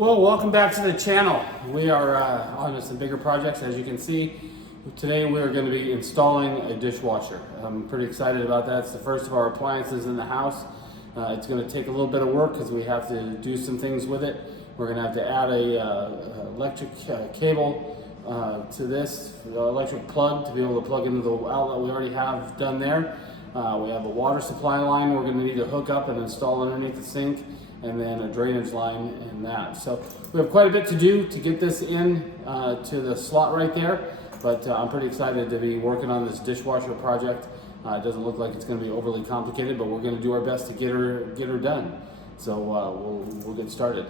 Well, welcome back to the channel. We are on some bigger projects, as you can see. Today we are going to be installing a dishwasher. I'm pretty excited about that. It's the first of our appliances in the house. It's going to take a little bit of work because we have to do some things with it. We're going to have to add a electric cable to this, the electric plug to be able to plug into the outlet we already have done there. We have a water supply line we're going to need to hook up and install underneath the sink, and then a drainage line in that. So we have quite a bit to do to get this in to the slot right there, but I'm pretty excited to be working on this dishwasher project. It doesn't look like it's going to be overly complicated, but we're going to do our best to get her done. So we'll get started.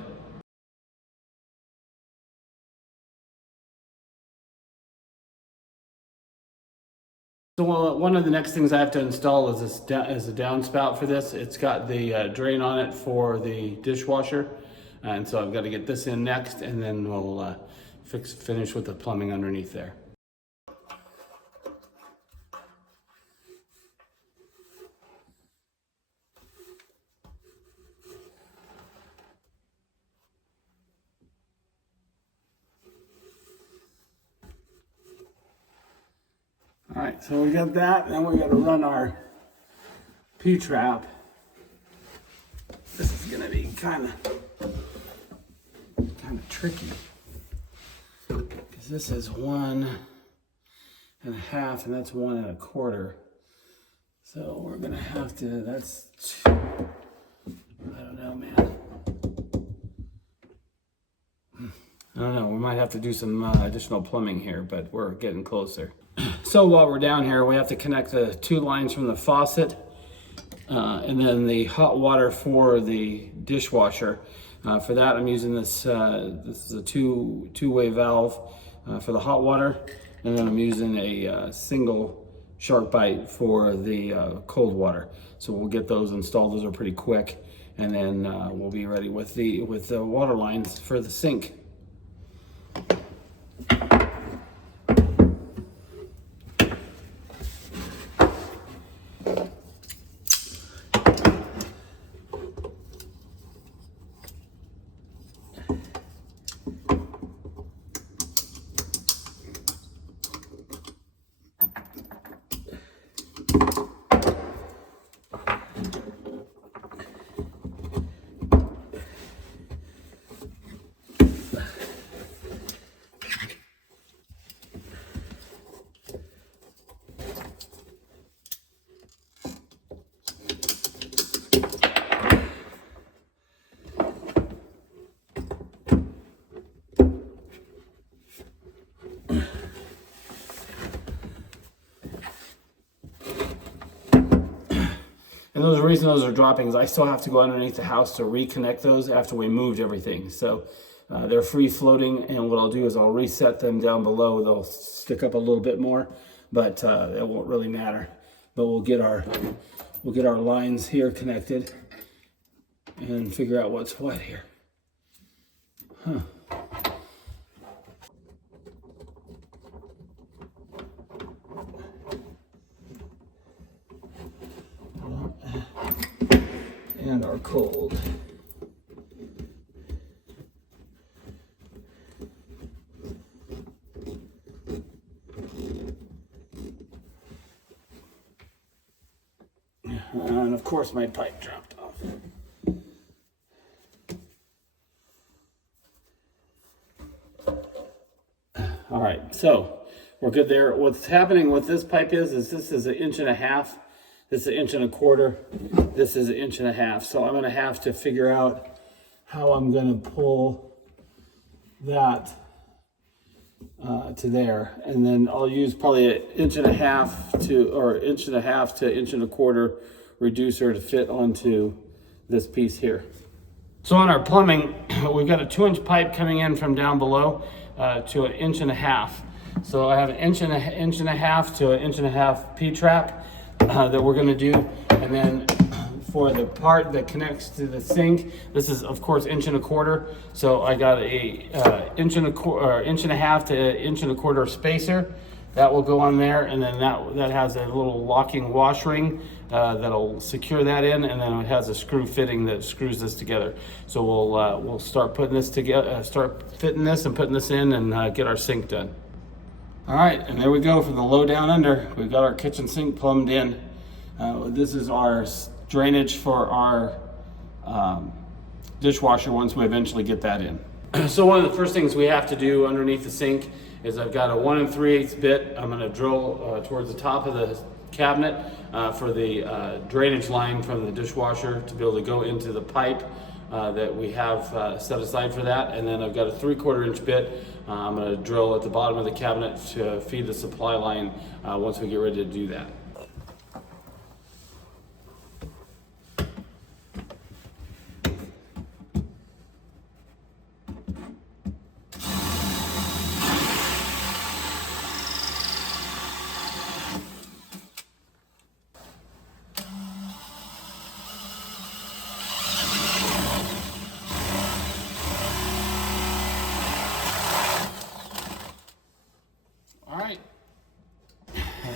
So one of the next things I have to install is a downspout for this. It's got the drain on it for the dishwasher, and so I've got to get this in next, and then we'll finish with the plumbing underneath there. All right, so we got that, and then we got to run our P-trap. This is going to be kind of tricky because this is 1.5, and that's 1 1/4. So we're going to have to. That's I don't know, man. I don't know. We might have to do some additional plumbing here, but we're getting closer. So while we're down here, we have to connect the 2 lines from the faucet and then the hot water for the dishwasher. For that, I'm using this. This is a two-way valve for the hot water, and then I'm using a single shark bite for the cold water. So we'll get those installed. Those are pretty quick, and then we'll be ready with the water lines for the sink. And the reason those are dropping is I still have to go underneath the house to reconnect those after we moved everything. So they're free floating, and what I'll do is I'll reset them down below. They'll stick up a little bit more, but it won't really matter. But we'll get our lines here connected and figure out what's what here. Huh. And our cold. And of course my pipe dropped off. All right, so we're good there. What's happening with this pipe is this is 1.5 inches. This is 1 1/4. This is 1.5 inches. So I'm going to have to figure out how I'm going to pull that to there, and then I'll use probably 1.5 inches to 1 1/4 reducer to fit onto this piece here. So on our plumbing, we've got a 2-inch pipe coming in from down below to 1.5 inches. So I have 1.5 inches to 1.5 inches P-trap that we're going to do, and then for the part that connects to the sink, this is of course 1 1/4. So I got a 1.5 inches to 1 1/4 spacer That will go on there, and then that has a little locking wash ring that'll secure that in, and then it has a screw fitting that screws this together. So we'll start putting this together, start fitting this and putting this in, and get our sink done. All right, and there we go for the low down under. We've got our kitchen sink plumbed in. This is our drainage for our dishwasher once we eventually get that in. So one of the first things we have to do underneath the sink is I've got a 1 3/8 bit. I'm going to drill towards the top of the cabinet for the drainage line from the dishwasher to be able to go into the pipe that we have set aside for that. And then I've got a 3/4 inch bit. I'm going to drill at the bottom of the cabinet to feed the supply line once we get ready to do that.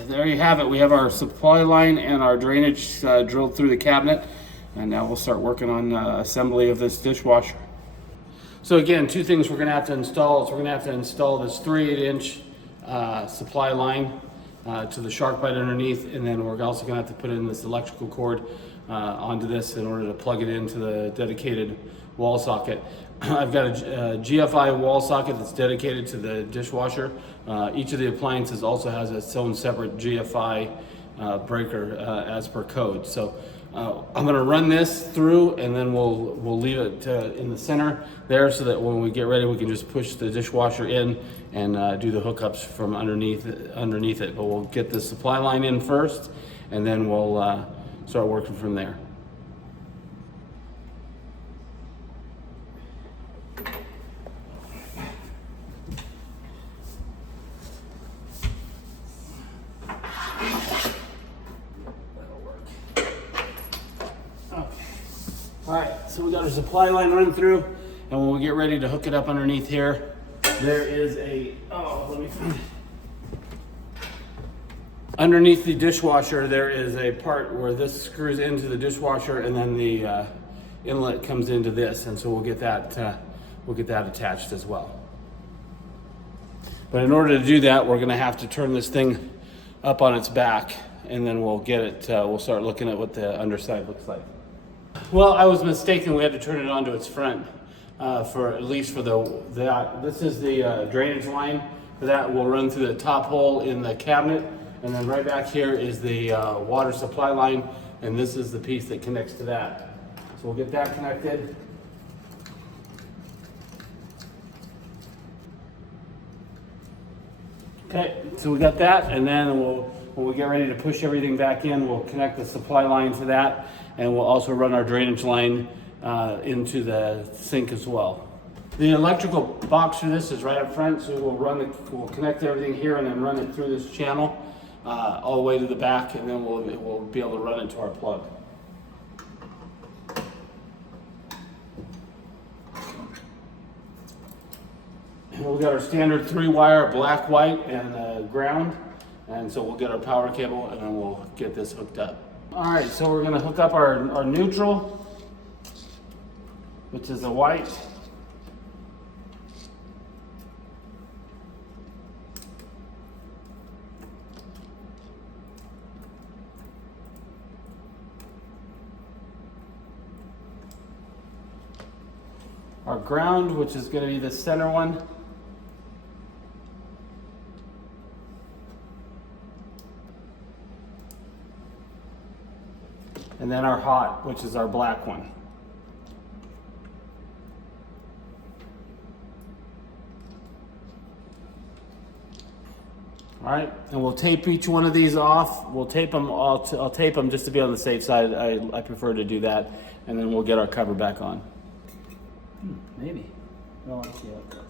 There you have it. We have our supply line and our drainage drilled through the cabinet, and now we'll start working on assembly of this dishwasher. So again, two things we're going to have to install is we're going to have to install this 3/8 inch supply line to the shark bite underneath, and then we're also going to have to put in this electrical cord onto this in order to plug it into the dedicated wall socket. I've got a GFI wall socket that's dedicated to the dishwasher. Each of the appliances also has its own separate GFI breaker as per code. So I'm going to run this through, and then we'll leave it in the center there so that when we get ready we can just push the dishwasher in and do the hookups from underneath it. But we'll get the supply line in first, and then we'll start working from there. All right, so we got our supply line run through, and when we get ready to hook it up underneath here, there is let me find it. Underneath the dishwasher, there is a part where this screws into the dishwasher, and then the inlet comes into this, and so we'll get that attached as well. But in order to do that, we're going to have to turn this thing up on its back, and then we'll get it. We'll start looking at what the underside looks like. Well, I was mistaken. We had to turn it onto its front for at least for that. This is the drainage line for that. We'll run through the top hole in the cabinet, and then right back here is the water supply line, and this is the piece that connects to that. So we'll get that connected. Okay, so we got that, and then when we get ready to push everything back in, we'll connect the supply line to that, and we'll also run our drainage line into the sink as well. The electrical box for this is right up front, so we'll connect everything here and then run it through this channel all the way to the back, and then we'll be able to run it to our plug. And we've got our standard 3-wire black, white, and ground, and so we'll get our power cable and then we'll get this hooked up. All right, so we're going to hook up our neutral, which is a white. Our ground, which is going to be the center one. And then our hot, which is our black one. All right, and we'll tape each one of these off. We'll tape them all. I'll tape them just to be on the safe side. I prefer to do that, and then we'll get our cover back on. Maybe. No, let's see how it goes.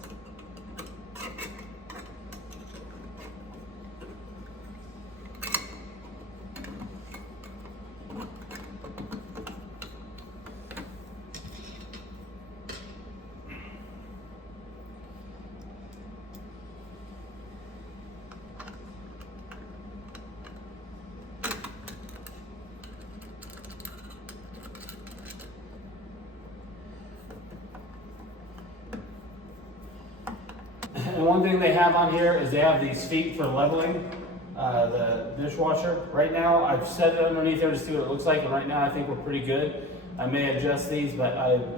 one thing they have on here is they have these feet for leveling the dishwasher. Right now, I've set it underneath there to see what it looks like, and right now I think we're pretty good. I may adjust these, but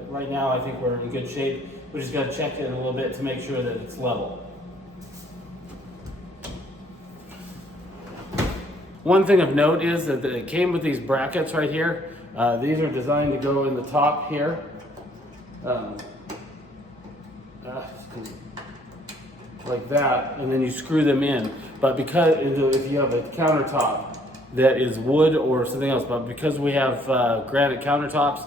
right now I think we're in good shape. We just got to check it a little bit to make sure that it's level. One thing of note is that it came with these brackets right here. These are designed to go in the top here. Like that, and then you screw them in. But because if you have a countertop that is wood or something else, but because we have granite countertops,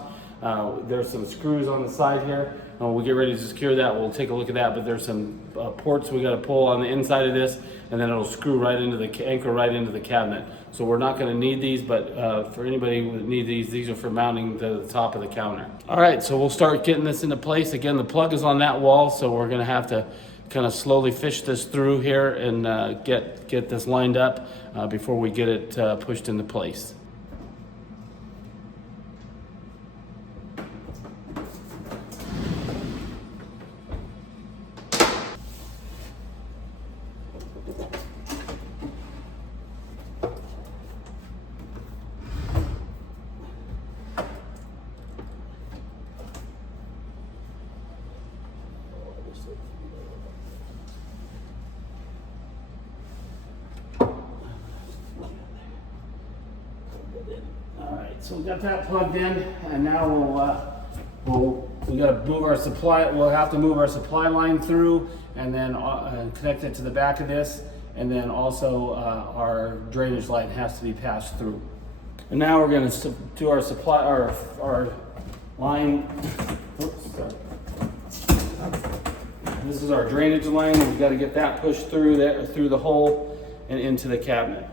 there's some screws on the side here. When we get ready to secure that, we'll take a look at that, but there's some ports we got to pull on the inside of this, and then it'll screw right into the anchor right into the cabinet. So we're not going to need these, but for anybody who would need these are for mounting to the top of the counter. All right, so we'll start getting this into place. Again, the plug is on that wall, so we're going to have to kind of slowly fish this through here and get this lined up before we get it pushed into place. So we got that plugged in, and now we got to move our supply. We'll have to move our supply line through, and then connect it to the back of this, and then also our drainage line has to be passed through. And now we're going to do our supply, our line. Oops, sorry. This is our drainage line. We've got to get that pushed through there, through the hole, and into the cabinet.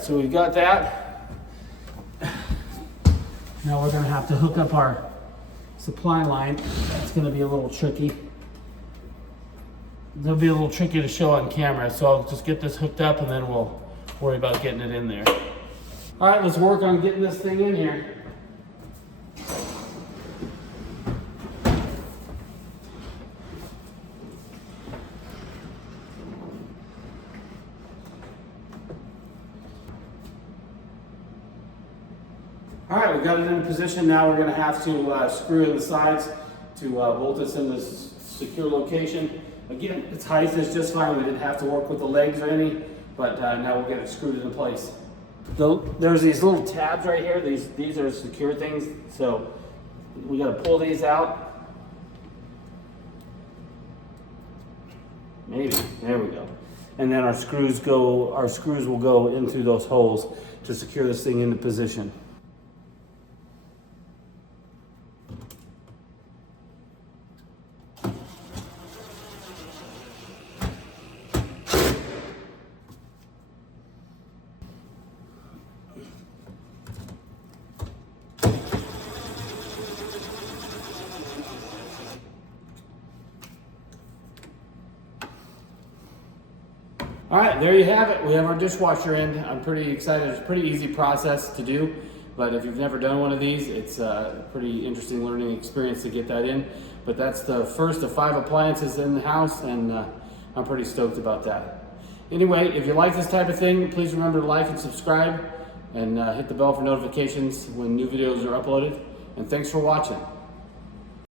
So we've got that. Now we're going to have to hook up our supply line. That's going to be a little tricky. It'll be a little tricky to show on camera, so I'll just get this hooked up and then we'll worry about getting it in there. All right, let's work on getting this thing in here. All right, we've got it in position. Now we're going to have to screw in the sides to bolt this in this secure location. Again, its height is just fine. We didn't have to work with the legs or any, but now we'll get it screwed into place. There's these little tabs right here. These are secure things, so we got to pull these out. Maybe, there we go. And then our screws will go in through those holes to secure this thing into position. All right, there you have it. We have our dishwasher in. I'm pretty excited. It's a pretty easy process to do, but if you've never done one of these, it's a pretty interesting learning experience to get that in. But that's the first of 5 appliances in the house, and I'm pretty stoked about that. Anyway, if you like this type of thing, please remember to like and subscribe, and hit the bell for notifications when new videos are uploaded. And thanks for watching.